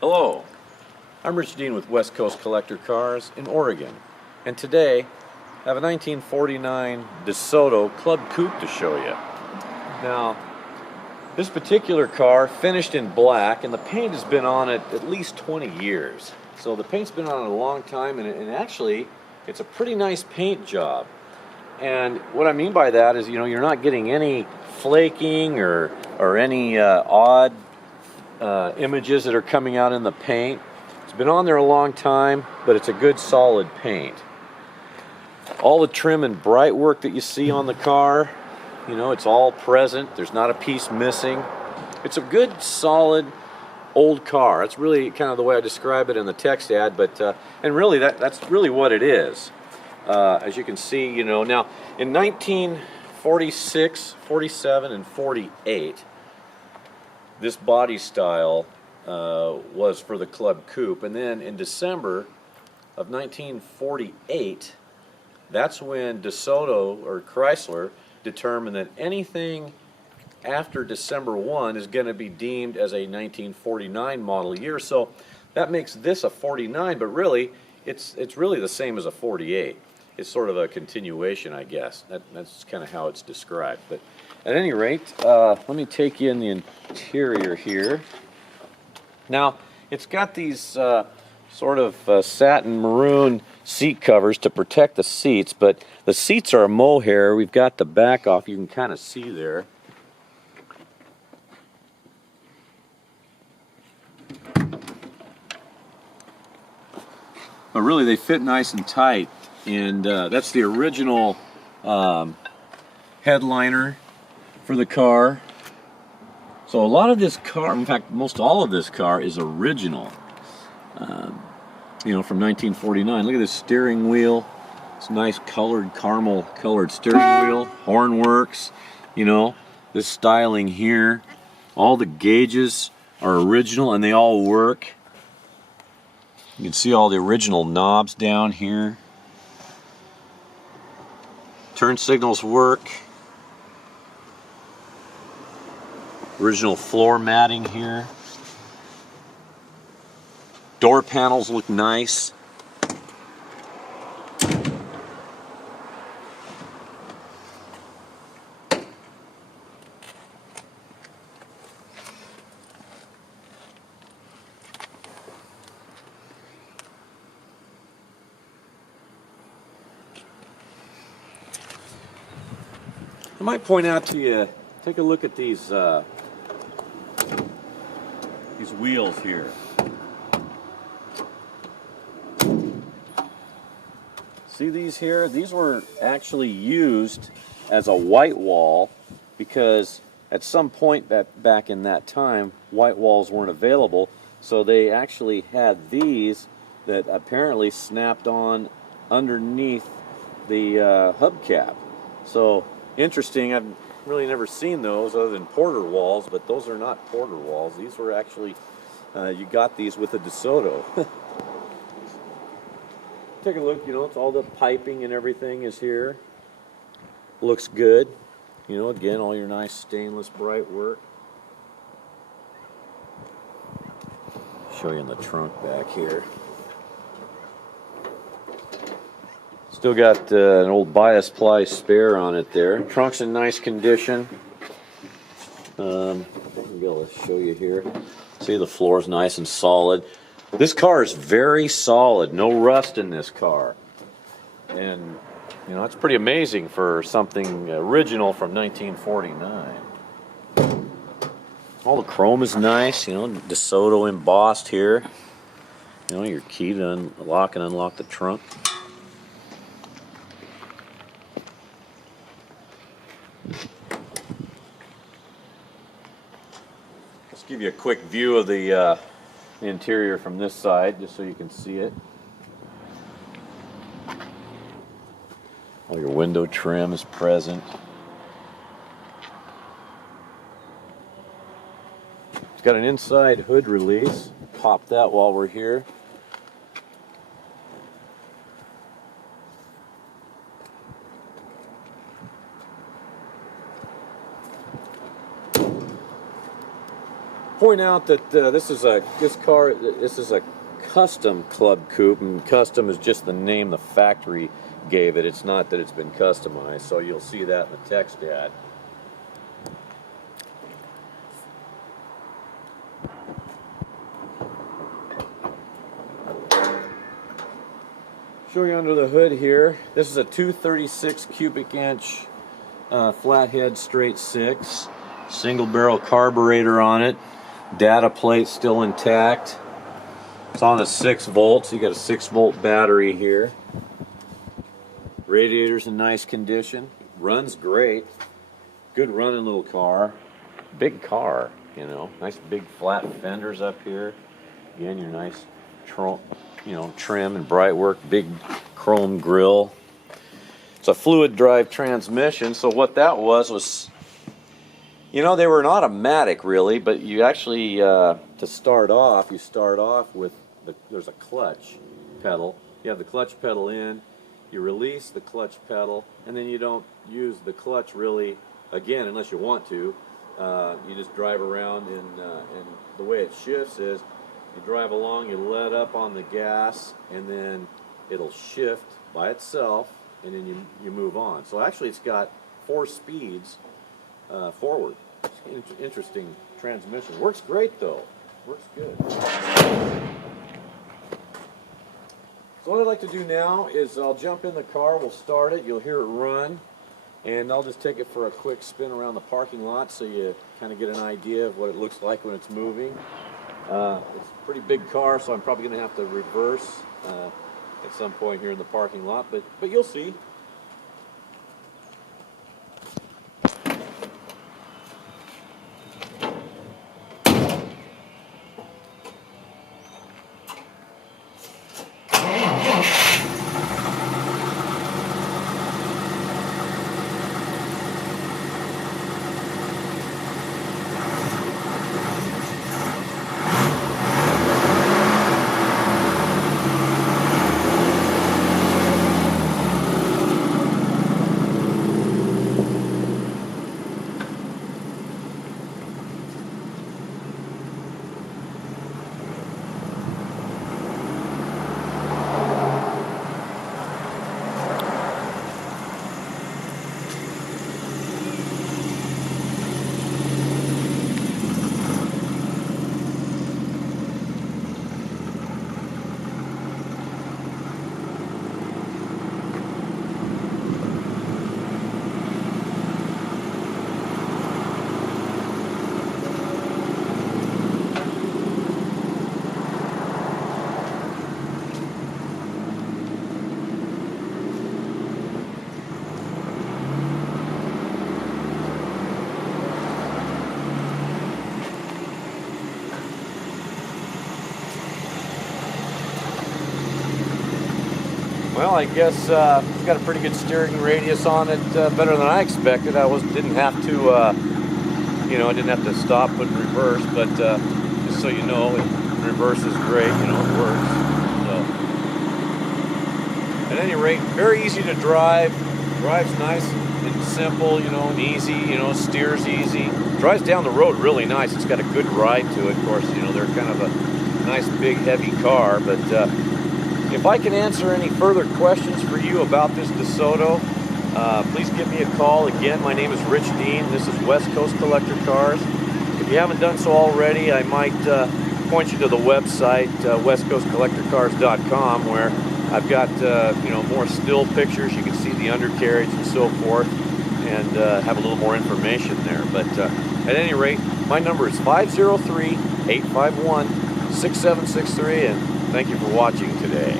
Hello, I'm Rich Dean with West Coast Collector Cars in Oregon, and today I have a 1949 Desoto Club Coupe to show you. Now, this particular car finished in black, and the paint has been on it at least 20 years. So the paint's been on it a long time, and actually it's a pretty nice paint job. And what I mean by that is, you're not getting any flaking or any odd images that are coming out in the paint. It's been on there a long time, but it's a good solid paint. All the trim and bright work that you see on the car, it's all present. There's not a piece missing. It's a good solid old car. That's really kind of the way I describe it in the text ad, but and really that's really what it is. As you can see, now in 1946, 47, and 48, this body style was for the Club Coupe. And then in December of 1948, that's when DeSoto or Chrysler determined that anything after December 1 is going to be deemed as a 1949 model year. So that makes this a 49, but really it's really the same as a 48. It's sort of a continuation, I guess. That's kind of how it's described. But at any rate, let me take you in the interior here. Now, it's got these sort of satin maroon seat covers to protect the seats, but the seats are a mohair. We've got the back off. You can kind of see there. But really, they fit nice and tight. And that's the original headliner for the car. So a lot of this car, in fact, most all of this car is original. From 1949. Look at this steering wheel. It's nice colored, caramel colored steering wheel. Horn works. This styling here. All the gauges are original and they all work. You can see all the original knobs down here. Turn signals work. Original floor matting here. Door panels look nice. I might point out to you, take a look at these wheels here. See these here? These were actually used as a white wall because at some point back in that time, white walls weren't available. So they actually had these that apparently snapped on underneath the hubcap. So interesting. I've really never seen those other than Porter walls, but those are not Porter walls. These were actually, you got these with a DeSoto. Take a look, it's all the piping and everything is here. Looks good. Again, all your nice stainless bright work. Show you in the trunk back here. Still got an old bias ply spare on it there. Trunk's in nice condition. I'll be able to show you here. See, the floor's nice and solid. This car is very solid. No rust in this car. And, it's pretty amazing for something original from 1949. All the chrome is nice. DeSoto embossed here. Your key to unlock and unlock the trunk. Let's give you a quick view of the interior from this side, just so you can see it. All your window trim is present. It's got an inside hood release. Pop that while we're here. point out that this is a custom Club Coupe, and custom is just the name the factory gave it. It's not that it's been customized, so you'll see that in the text ad. Show you under the hood here. This is a 236 cubic inch flathead straight six, single barrel carburetor on it, data plate still intact. It's on a 6 volts. You got a 6-volt battery here. Radiator's in nice condition. Runs great. Good running little car. Big car, you know. Nice big flat fenders up here. Again, your nice trim and bright work. Big chrome grille. It's a fluid drive transmission. So what that was, you know, they were an automatic really, but you actually to start off, you start off with there's a clutch pedal. You have the clutch pedal in, you release the clutch pedal, and then you don't use the clutch really again unless you want to. You just drive around, and the way it shifts is you drive along, you let up on the gas, and then it'll shift by itself, and then you move on. So actually it's got 4 speeds forward. Interesting transmission. Works great though. Works good. So what I'd like to do now is I'll jump in the car, we'll start it, you'll hear it run, and I'll just take it for a quick spin around the parking lot so you kind of get an idea of what it looks like when it's moving. It's a pretty big car, so I'm probably going to have to reverse at some point here in the parking lot, but you'll see. Well, I guess it's got a pretty good steering radius on it, better than I expected. I didn't have to, I didn't have to stop, put in reverse, but just so you know, reverse is great, it works. So, at any rate, very easy to drive, drives nice and simple, and easy, steers easy, drives down the road really nice. It's got a good ride to it. Of course, they're kind of a nice, big, heavy car, but if I can answer any further questions for you about this DeSoto, please give me a call. Again, my name is Rich Dean. This is West Coast Collector Cars. If you haven't done so already, I might point you to the website, westcoastcollectorcars.com, where I've got more still pictures. You can see the undercarriage and so forth, and have a little more information there. But at any rate, my number is 503-851-6763, and thank you for watching today.